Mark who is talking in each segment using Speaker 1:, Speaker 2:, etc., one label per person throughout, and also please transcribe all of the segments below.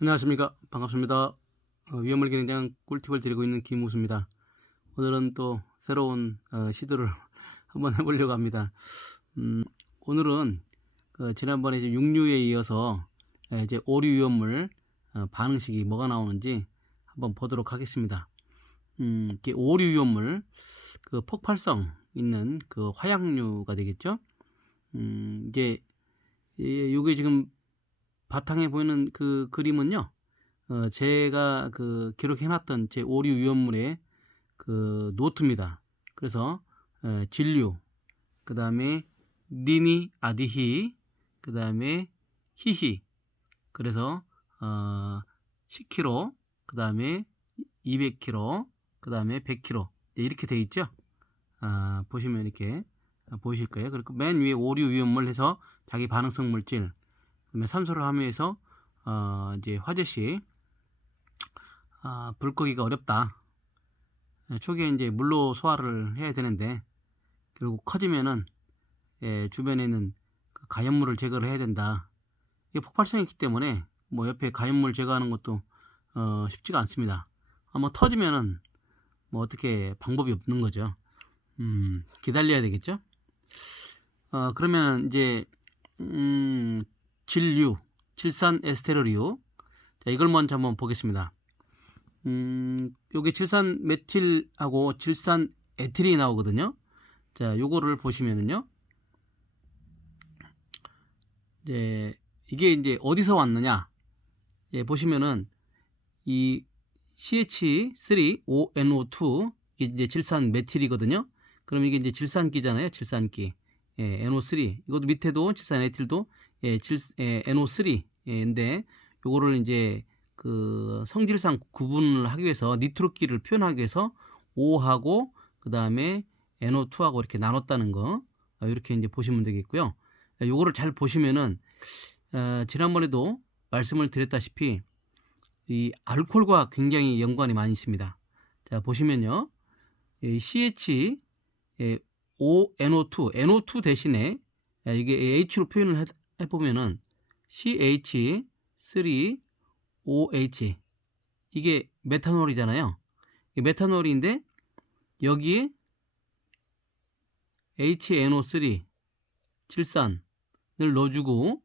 Speaker 1: 안녕하십니까. 반갑습니다. 어, 위험물 기능장 꿀팁을 드리고 있는 김우수입니다. 오늘은 또 새로운 어, 시도를 한번 해보려고 합니다. 음, 오늘은 그 지난번에 이제 육류에 이어서 예, 이제 오류 위험물 어, 반응식이 뭐가 나오는지 한번 보도록 하겠습니다. 음, 이게 오류 위험물 그 폭발성 있는 그 화약류가 되겠죠? 음, 이제 이- 요게 지금 바탕에 보이는 그 그림은요, 어, 제가 그 기록해놨던 제 오류 위험물의 그 노트입니다. 그래서 어, 진류, 그 다음에 니니 아디히, 그 다음에 히히, 그래서 어, 10kg, 그 다음에 200kg, 그 다음에 100kg 이렇게 돼 있죠. 아, 보시면 이렇게 보이실 거예요. 그리고 맨 위에 오류 위험물 해서 자기 반응성 물질, 그다음에 산소를 함유해서 어, 이제 화재 시 아, 불 끄기가 어렵다. 예, 초기에 이제 물로 소화를 해야 되는데 결국 커지면은 예, 주변에 있는 그 가연물을 제거를 해야 된다. 이게 폭발성이 있기 때문에 뭐 옆에 가연물 제거하는 것도 어, 쉽지가 않습니다. 한번 터지면은 뭐 어떻게 방법이 없는 거죠. 음, 기다려야 되겠죠. 어, 그러면 이제 음, 질류, 질산 에스테르류. 자, 이걸 먼저 한번 보겠습니다. 음, 요게 질산 메틸하고 질산 에틸이 나오거든요. 자, 요거를 보시면은요. 이제 이게 이제 어디서 왔느냐? 예, 보시면은 이 CH3ONO2 이게 이제 질산 메틸이거든요. 그럼 이게 이제 질산기잖아요. 질산기. 예, NO3. 이것도 밑에도 질산 에틸도 예, 질, 예, NO3인데 요거를 이제 그 성질상 구분을 하기 위해서 니트로끼를 표현하기 위해서 O하고 그 다음에 NO2하고 이렇게 나눴다는 거 어, 이렇게 이제 보시면 되겠고요. 예, 요거를 잘 보시면은 어, 지난번에도 말씀을 드렸다시피 이 알코올과 굉장히 연관이 많이 있습니다. 자 보시면요, 이 CH 예, ONO2, NO2 대신에 예, 이게 H로 표현을 해, 해보면은 CH3OH 이게 메탄올이잖아요. 이 메탄올인데 여기에 HNO3 질산을 넣어주고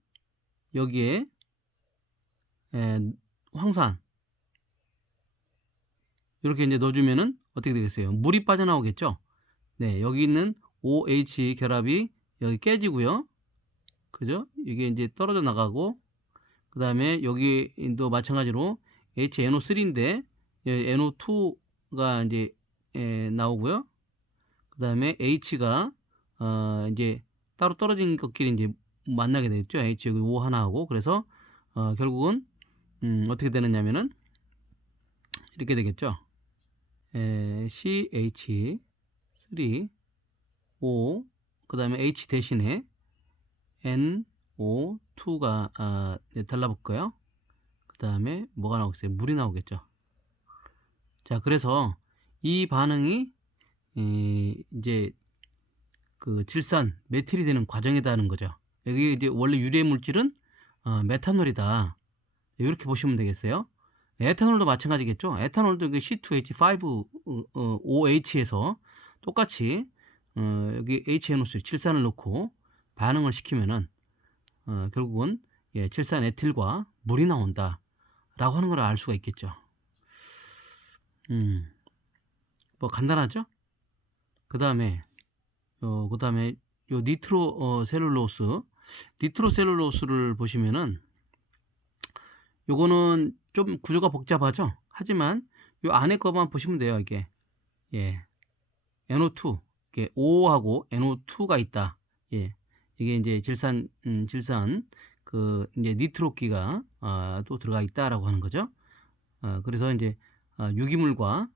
Speaker 1: 여기에 에, 황산 이렇게 이제 넣어주면은 어떻게 되겠어요? 물이 빠져나오겠죠? 네, 여기 있는 OH 결합이 여기 깨지고요. 그죠? 이게 이제 떨어져 나가고 그 다음에 여기도 마찬가지로 HNO3인데 NO2가 이제 에, 나오고요. 그 다음에 H가 어, 이제 따로 떨어진 것끼리 이제 만나게 되겠죠. H 여기 O 하나 하고 그래서 어, 결국은 음, 어떻게 되느냐면은 이렇게 되겠죠. 에, CH 3 O 그 다음에 H 대신에 NO2가 아, 네, 달라붙고요. 그 다음에 뭐가 나오겠어요? 물이 나오겠죠. 자, 그래서 이 반응이 이, 이제 그 질산 메틸이 되는 과정이다는 거죠. 여기 이제 원래 유래 물질은 어, 메탄올이다. 이렇게 보시면 되겠어요. 에탄올도 마찬가지겠죠. 에탄올도 여기 C2H5OH에서 똑같이 어, 여기 HNO3 질산을 넣고 반응을 시키면은 어, 결국은 예, 질산 에틸과 물이 나온다라고 하는 걸 알 수가 있겠죠. 음, 뭐 간단하죠? 그 다음에 어, 그 다음에 요 니트로 어, 셀룰로스, 니트로 셀룰로스를 보시면은 요거는 좀 구조가 복잡하죠. 하지만 요 안에 거만 보시면 돼요. 이게 예, NO2 이게 O하고 NO2가 있다. 예, 이게 이제 질산 음, 질산 그 이제 니트로기가 아, 또 들어가 있다라고 하는 거죠. 어, 그래서 이제 아, 유기물과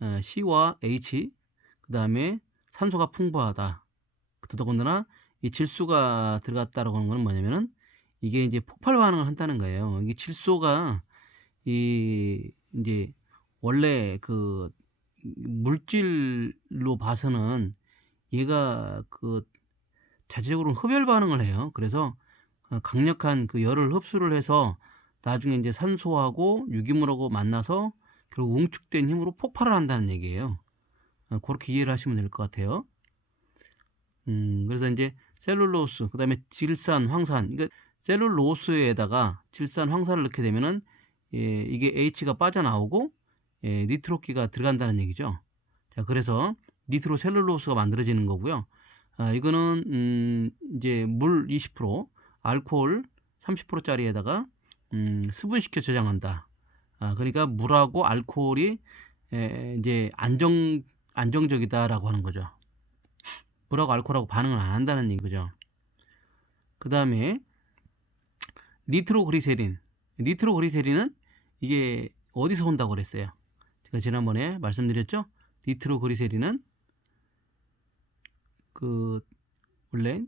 Speaker 1: 어, C와 H 그 다음에 산소가 풍부하다. 더더군다나 이 질소가 들어갔다라고 하는 건 뭐냐면은 이게 이제 폭발 반응을 한다는 거예요. 이게 질소가 이 이제 원래 그 물질로 봐서는 얘가 그 자체적으로 흡열 반응을 해요. 그래서 어, 강력한 그 열을 흡수를 해서 나중에 이제 산소하고 유기물하고 만나서 결국 응축된 힘으로 폭발을 한다는 얘기예요. 어, 그렇게 이해를 하시면 될 것 같아요. 음, 그래서 이제 셀룰로스, 그 다음에 질산, 황산. 그러니까 셀룰로스에다가 질산, 황산을 넣게 되면은 예, 이게 H가 빠져나오고 예, 니트로기가 들어간다는 얘기죠. 자, 그래서 니트로셀룰로스가 만들어지는 거고요. 아, 이거는 음, 이제 물 20%, 알코올 30%짜리에다가 음, 수분시켜 저장한다. 아, 그러니까 물하고 알코올이 에, 이제 안정 안정적이다라고 하는 거죠. 물하고 알코올하고 반응을 안 한다는 얘기죠. 그 다음에 니트로그리세린. 니트로그리세린은 이게 어디서 온다고 그랬어요? 제가 지난번에 말씀드렸죠? 니트로그리세린은 그 원래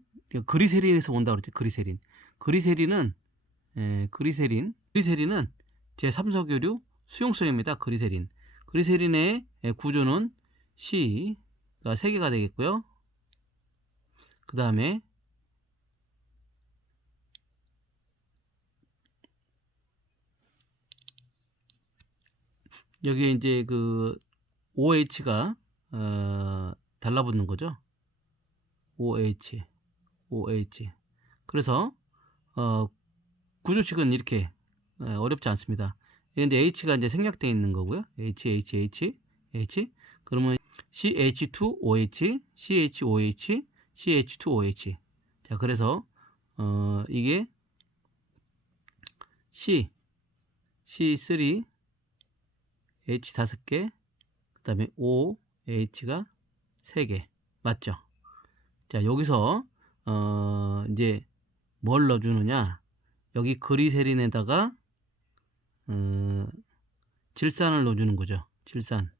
Speaker 1: 그리세린에서 온다고 그랬죠. 그리세린. 그리세린은 에, 그리세린. 그리세린은 제3석유류 수용성입니다. 그리세린. 그리세린의 구조는 C가 3개가 되겠고요. 그 다음에 여기에 이제 그 OH가 어, 달라붙는 거죠. OH, OH. 그래서 어, 구조식은 이렇게 어, 어렵지 않습니다. 이제 H가 이제 생략되어 있는 거고요. H, H, H, H. 그러면 CH2OH, CHOH, CH2OH. 자, 그래서 어, 이게 C, C3, H 다섯 개, 그 다음에 O, H가 세 개. 맞죠? 자, 여기서 어, 이제 뭘 넣어주느냐? 여기 그리세린에다가 어, 질산을 넣어주는 거죠. 질산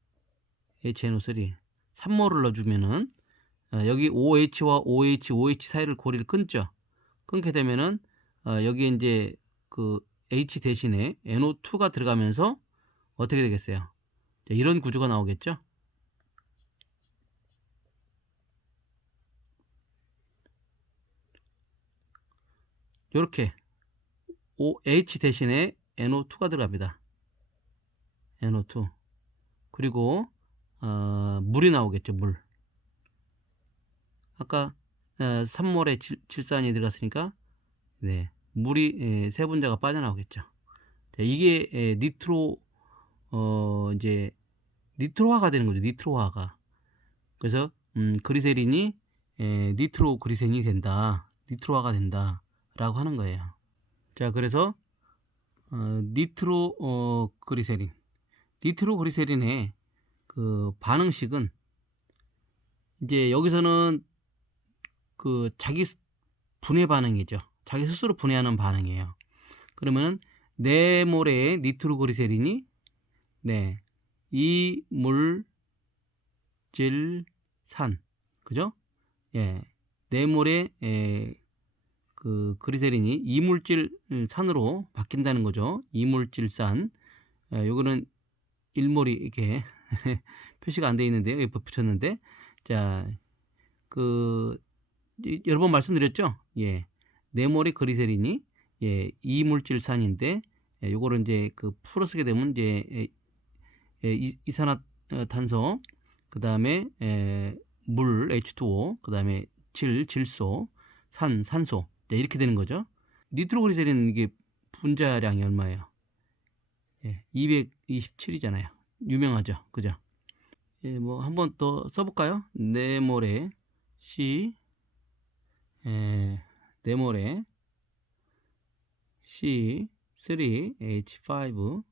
Speaker 1: HNO3 산모를 넣어주면은 어, 여기 OH와 OH, OH 사이를 고리를 끊죠. 끊게 되면은 어, 여기 이제 그 H 대신에 NO2가 들어가면서 어떻게 되겠어요? 자, 이런 구조가 나오겠죠. 이렇게 OH 대신에 NO2가 들어갑니다. NO2 그리고 어, 물이 나오겠죠 물. 아까 어, 산몰에 질, 질산이 들어갔으니까 네, 물이 에, 세 분자가 빠져나오겠죠. 자, 이게 에, 니트로 어, 이제 니트로화가 되는 거죠 니트로화가. 그래서 음, 그리세린이 에, 니트로 그리센이 된다. 니트로화가 된다 라고 하는 거예요 자 그래서 어, 니트로 어, 그리세린 니트로 그리세린의 그 반응식은 이제 여기서는 그 자기 분해 반응이죠. 자기 스스로 분해하는 반응이에요. 그러면은 네 모래의 니트로 그리세린이 네 이 물질산 그죠? 예. 네 모래 에, 그 그리세린이 이물질 산으로 바뀐다는 거죠. 이물질산. 예, 요거는 일몰이 이렇게 표시가 안 돼 있는데 여기 붙였는데 자, 그 여러 번 말씀드렸죠? 예. 네모리 그리세린이 예, 이물질 산인데 예, 요거를 이제 그 풀어 쓰게 되면 이제 예, 예, 이산화탄소 그다음에 예, 물 H2O 그다음에 질 질소 산 산소 자, 이렇게 되는 거죠. 니트로그리세린은 이게 분자량이 얼마예요? 예, 227이잖아요. 유명하죠. 그죠? 예, 뭐 한번 더 써볼까요? 네모레 C 예, 네모레 C3H5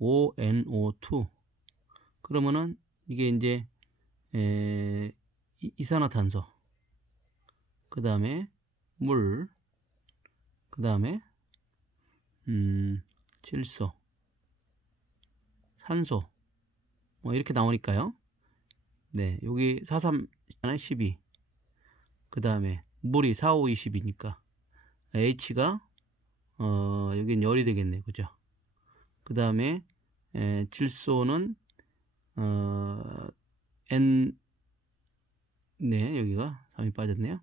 Speaker 1: ONO2 그러면은 이게 이제 에, 이산화탄소 그 다음에 물, 그 다음에 음, 질소, 산소 뭐 이렇게 나오니까요. 네, 여기 43잖아요. 12. 그 다음에 물이 4, 5, 20이니까 H가 어, 여긴 열이 되겠네. 그죠? 그 다음에 질소는 어, N 네, 여기가 3이 빠졌네요.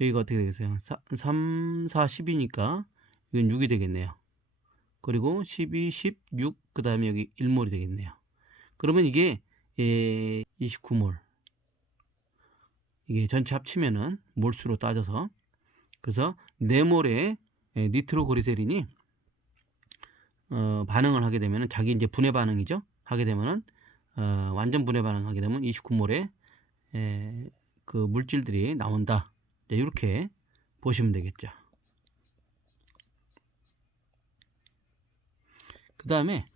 Speaker 1: 여기가 어떻게 되겠어요? 3, 4, 10이니까 이건 6이 되겠네요. 그리고 12, 16, 그 다음에 여기 1몰이 되겠네요. 그러면 이게 예, 29몰. 이게 전체 합치면은 몰수로 따져서 그래서 4몰의 예, 니트로그리세린이 어, 반응을 하게 되면은 자기 이제 분해 반응이죠. 하게 되면은 어, 완전 분해 반응하게 되면 29몰의 에, 그 물질들이 나온다. 이렇게 보시면 되겠죠. 그 다음에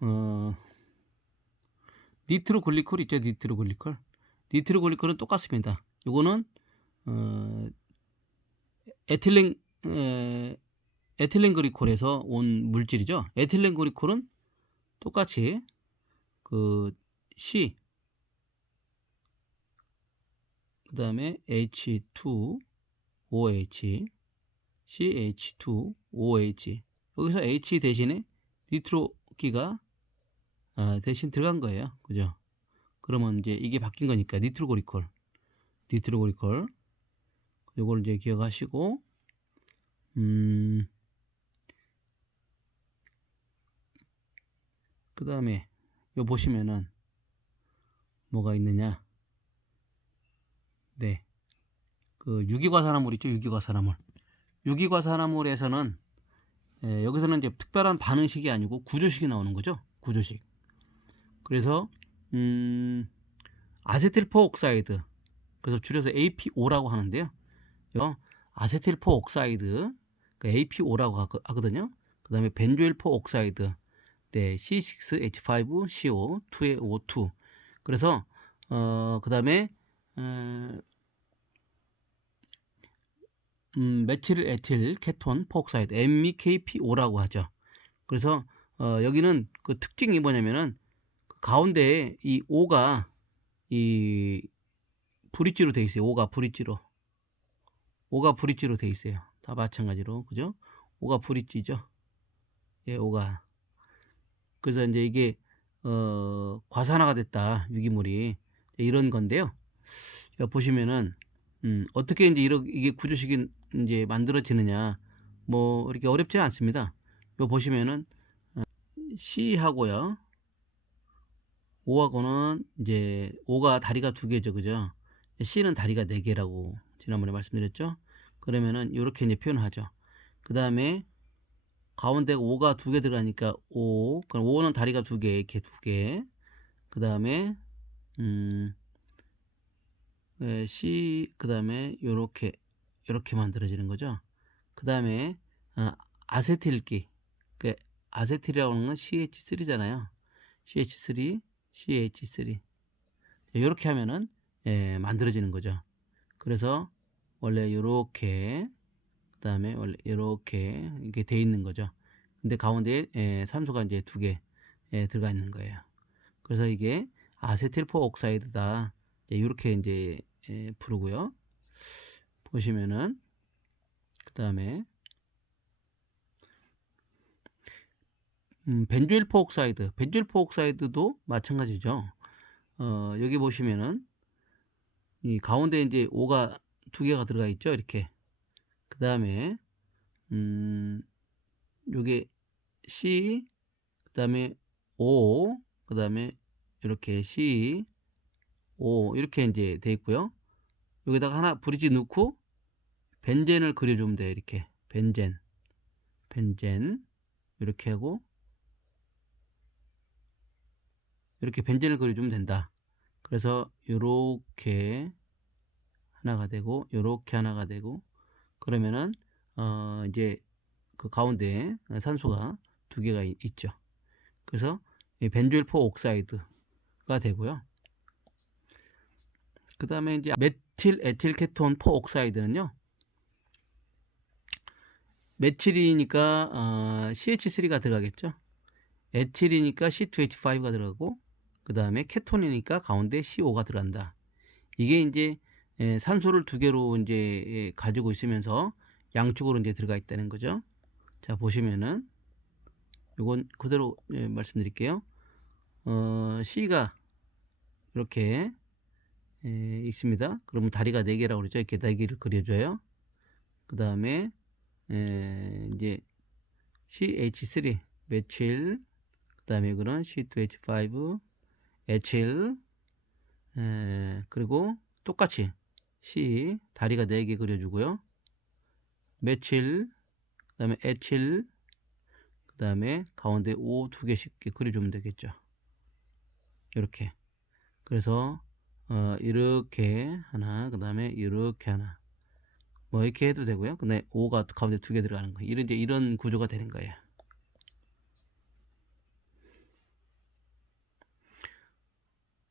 Speaker 1: 어, 니트로글리콜 있죠 니트로글리콜? 니트로글리콜은 똑같습니다. 요거는 어, 에틸렌 에, 에틸렌 그리콜에서 온 물질이죠. 에틸렌 그리콜은 똑같이 그 C 그 다음에 H2OH CH2OH 여기서 H 대신에 니트로기가 아, 대신 들어간 거예요. 그죠? 그러면 이제 이게 바뀐 거니까 니트로고리콜, 니트로고리콜. 요걸 이제 기억하시고, 음, 그 다음에 요 보시면은 뭐가 있느냐? 네, 그 유기과산화물 있죠? 유기과산화물. 유기과산화물에서는 예, 여기서는 이제 특별한 반응식이 아니고 구조식이 나오는 거죠. 구조식. 그래서 음, 아세틸포옥사이드 그래서 줄여서 APO라고 하는데요. 요 아세틸포옥사이드 그 APO라고 하거든요. 그 다음에 벤조일포옥사이드 네, C6H5CO 2의 O2 그래서 어, 그 다음에 어, 음, 메틸 에틸 케톤 포옥사이드 MEKPO라고 하죠. 그래서 어, 여기는 그 특징이 뭐냐면은 그 가운데에 이 O가 이 브릿지로 돼 있어요. O가 브릿지로. O가 브릿지로 돼 있어요. 다 마찬가지로. 그죠? O가 브릿지죠. 예, O가. 그래서 이제 이게 어, 과산화가 됐다. 유기물이. 이런 건데요. 보시면은 음, 어떻게 이제 이렇게 이게 구조식이 이제 만들어지느냐 뭐 이렇게 어렵지 않습니다. 요 보시면은 어, C하고요. O하고는 이제 O가 다리가 두 개죠, 그죠? C는 다리가 네 개라고 지난번에 말씀드렸죠. 그러면은 이렇게 이제 표현하죠. 그 다음에 가운데 5가 두 개 들어가니까 5. 그럼 5는 다리가 두 개, 이렇게 두 개. 그 다음에 음, 네, C 그 다음에 요렇게 요렇게 만들어지는 거죠. 그 다음에 어, 아세틸기 그 아세틸이라고 하는 건 CH3잖아요. CH3, CH3 이렇게 하면은 예, 만들어지는 거죠. 그래서 원래 요렇게 그 다음에 원래 요렇게 이게 돼 있는 거죠. 근데 가운데 예, 산소가 이제 두개 예, 들어가 있는 거예요. 그래서 이게 아세틸포 옥사이드다. 이렇게 이제 예, 부르고요. 보시면은 그 다음에 음, 벤조일포 옥사이드, 벤조일포 옥사이드도 마찬가지죠. 어, 여기 보시면은 이 가운데 이제 O가 두 개가 들어가 있죠. 이렇게. 그 다음에 음, 요게 C, 그 다음에 O, 그 다음에 이렇게 C, O 이렇게 이제 돼 있고요. 여기다가 하나 브릿지 넣고 벤젠을 그려주면 돼요. 이렇게 벤젠, 벤젠 이렇게 하고 이렇게 벤젠을 그려주면 된다. 그래서 이렇게 하나가 되고 이렇게 하나가 되고 그러면은 어 이제 그 가운데 산소가 두 개가 있죠. 그래서 벤조일 포 옥사이드가 되고요. 그 다음에 이제 메틸 에틸 케톤 포옥사이드는요. 메틸이니까 어, CH3가 들어가겠죠. 에틸이니까 C2H5가 들어가고 그 다음에 케톤이니까 가운데 CO가 들어간다. 이게 이제 에, 산소를 두 개로 이제 에, 가지고 있으면서 양쪽으로 이제 들어가 있다는 거죠. 자 보시면은 이건 그대로 예, 말씀드릴게요. 어, C가 이렇게 에, 있습니다. 그러면 다리가 4개라고 그러죠. 이렇게 4개를 그려줘요. 그 다음에 이제 CH3 메칠 그 다음에 이거는 C2H5 에칠 에, 그리고 똑같이 C 다리가 4개 그려주고요 메칠 그 다음에 에칠 그 다음에 가운데 O 두 개씩 그려주면 되겠죠 이렇게 그래서 어, 이렇게 하나 그 다음에 이렇게 하나. 뭐 이렇게 해도 되고요. 근데 O가 가운데 두 개 들어가는 거예요. 이런 이제 이런 구조가 되는 거예요.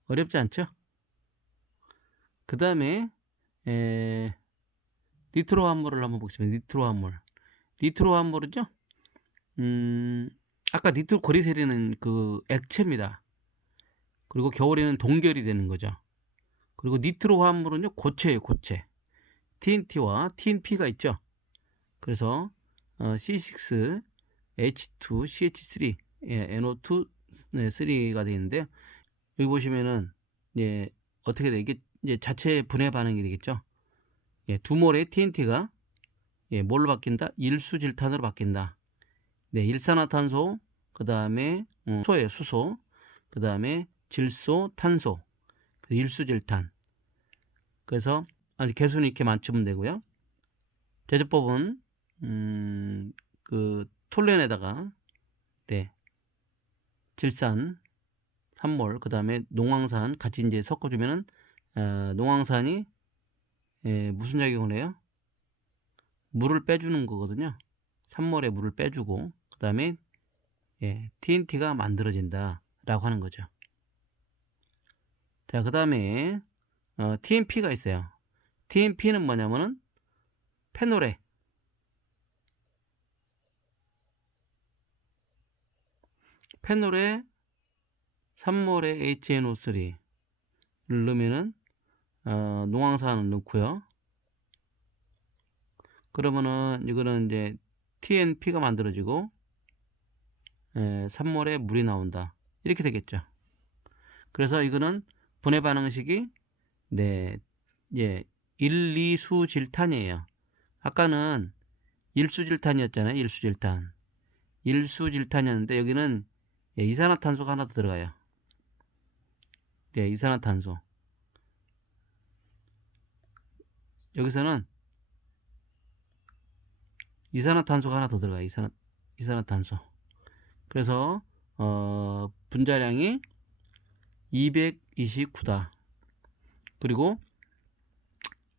Speaker 1: 어렵지 않죠? 그 다음에 니트로 함몰을 한번 보겠습니다. 니트로 함몰. 니트로 함몰은요 음 아까 니트로 고리세리는 그 액체입니다. 그리고 겨울에는 동결이 되는 거죠. 그리고 니트로 화합물은요, 고체예요, 고체. TNT와 TNP가 있죠. 그래서 어, C6, H2, CH3, 예, NO2, 네, 3가 되어 있는데요. 여기 보시면은 예, 어떻게 돼? 이게 이제 자체 분해 반응이 되겠죠. 예, 두 몰의 TNT가 예, 뭘로 바뀐다? 일수질탄으로 바뀐다. 네, 일산화탄소, 그 다음에 음, 수소예요, 수소. 그 다음에 질소, 탄소, 그 일수질탄. 그래서 아주 개수는 이렇게 맞추면 되고요. 제조법은 음, 그 톨렌에다가 네, 질산 3몰 그 다음에 농황산 같이 이제 섞어주면은 어, 농황산이 예, 무슨 작용을 해요? 물을 빼주는 거거든요. 3몰에 물을 빼주고 그 다음에 예, TNT가 만들어진다 라고 하는 거죠. 자, 그 다음에 어, TMP가 있어요. TMP는 뭐냐면은 페놀에 페놀에 3몰에 HNO3를 넣으면은 어, 농황산을 넣고요. 그러면은 이거는 이제 TNP가 만들어지고 에, 3몰에 물이 나온다. 이렇게 되겠죠. 그래서 이거는 분해 반응식이 네, 예, 1, 2수 질탄이에요. 아까는 1수 질탄이었잖아요. 1수 질탄. 1수 질탄이었는데 여기는 예, 이산화탄소가 하나 더 들어가요. 네, 이산화탄소. 여기서는 이산화탄소가 하나 더 들어가요. 이산화, 이산화탄소. 그래서 어, 분자량이 229다. 그리고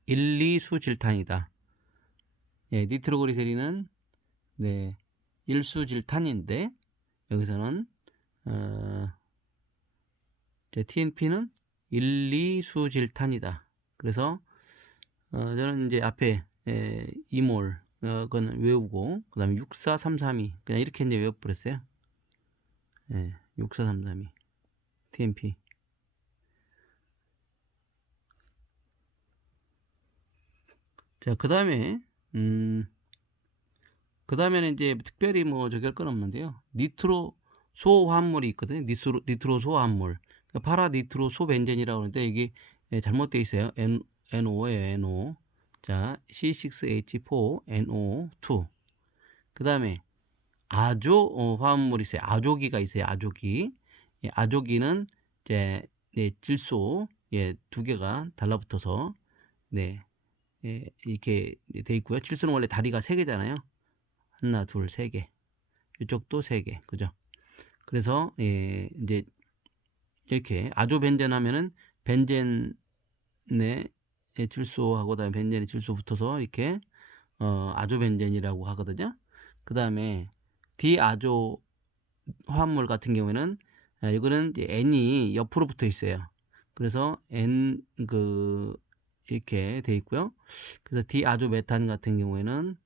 Speaker 1: 1, 2수 질탄이다. 예, 니트로그리세린은 네, 1수 질탄인데 여기서는 어, TNP는 1, 2수 질탄이다. 그래서 어, 저는 이제 앞에 에, 2몰 어, 그건 외우고 그 다음에 64332 그냥 이렇게 이제 외워버렸어요. 예, 64332 TMP. 자, 그 다음에, 음, 그 다음에는 이제 특별히 뭐 저기 할 건 없는데요. 니트로 소화합물이 있거든요. 니트로, 니트로 소화합물. 그러니까 파라 니트로 소벤젠이라고 하는데 이게 예, 잘못되어 있어요. N, NO예요, NO. 자, C6H4NO2. 그 다음에 아조 어, 화합물이 있어요. 아조기가 있어요. 아조기. 예, 아조기는 이제 네, 질소 예, 두 개가 달라붙어서 네 예, 이렇게 돼 있고요. 질소는 원래 다리가 세 개잖아요. 하나, 둘, 세 개. 이쪽도 세 개, 그죠? 그래서 예, 이제 이렇게 아조벤젠 하면은 벤젠의 질소하고 다음에 벤젠의 질소 붙어서 이렇게 어, 아조벤젠이라고 하거든요. 그 다음에 디아조 화합물 같은 경우에는 아, 이거는 n이 옆으로 붙어 있어요. 그래서 n 그 이렇게 돼 있고요. 그래서 디아조 메탄 같은 경우에는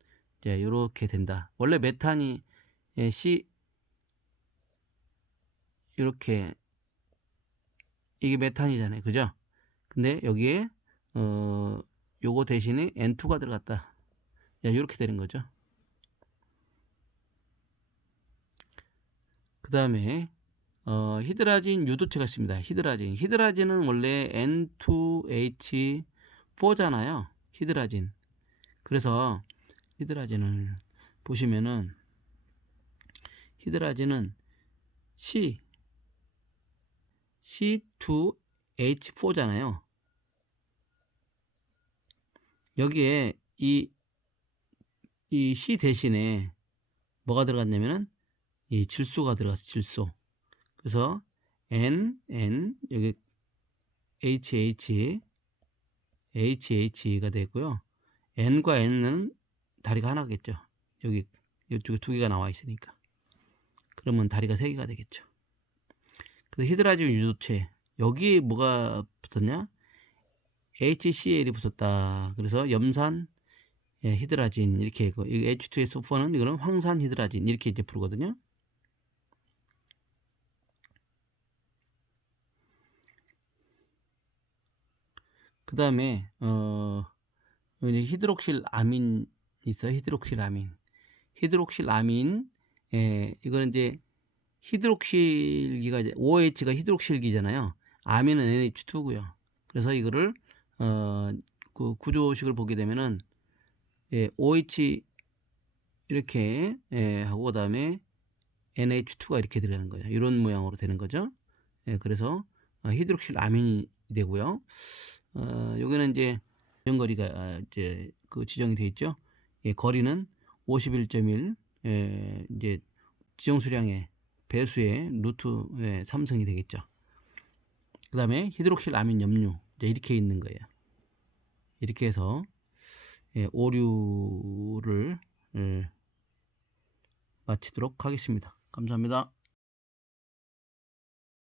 Speaker 1: 이제 이렇게 된다. 원래 메탄이 예, C 이렇게 이게 메탄이잖아요. 그죠? 근데 여기에 어 요거 대신에 N2가 들어갔다. 야, 이렇게 되는 거죠. 그 다음에 어, 히드라진 유도체가 있습니다. 히드라진. 히드라진은 원래 N2H4잖아요. 히드라진. 그래서 히드라진을 보시면은 히드라진은 C C2H4잖아요. 여기에 이, 이 C 대신에 뭐가 들어갔냐면은 이 질소가 들어갔어, 질소. 그래서 N, N, 여기 HH, HH가 되고요. N과 N은 다리가 하나겠죠. 여기, 이쪽에 두 개가 나와 있으니까. 그러면 다리가 세 개가 되겠죠. 그래서 히드라지온 유조체, 여기 뭐가 붙었냐? HCl이 붙었다. 그래서 염산 예, 히드라진 이렇게 이거 H2SO4는 이거는 황산 히드라진 이렇게 이제 부르거든요. 그 다음에 어 히드록실 아민 있어요. 히드록실 아민. 히드록실 아민 예, 이거는 이제 히드록실기가 이제 OH가 히드록실기잖아요. 아민은 NH2고요. 그래서 이거를 어, 그 구조식을 보게 되면은 예, OH 이렇게 예, 하고 그다음에 NH2가 이렇게 들어가는 거예요. 이런 모양으로 되는 거죠. 예, 그래서 어, 히드록실 아민이 되고요. 어, 여기는 이제 연거리가 아, 이제 그 지정이 되어 있죠. 예, 거리는 51.1 예, 이제 지정 수량의 배수의 루트의 3성이 되겠죠. 그 다음에 히드록실 아민 염류 이렇게 있는 거예요. 이렇게 해서 예, 오류를 예, 마치도록 하겠습니다. 감사합니다.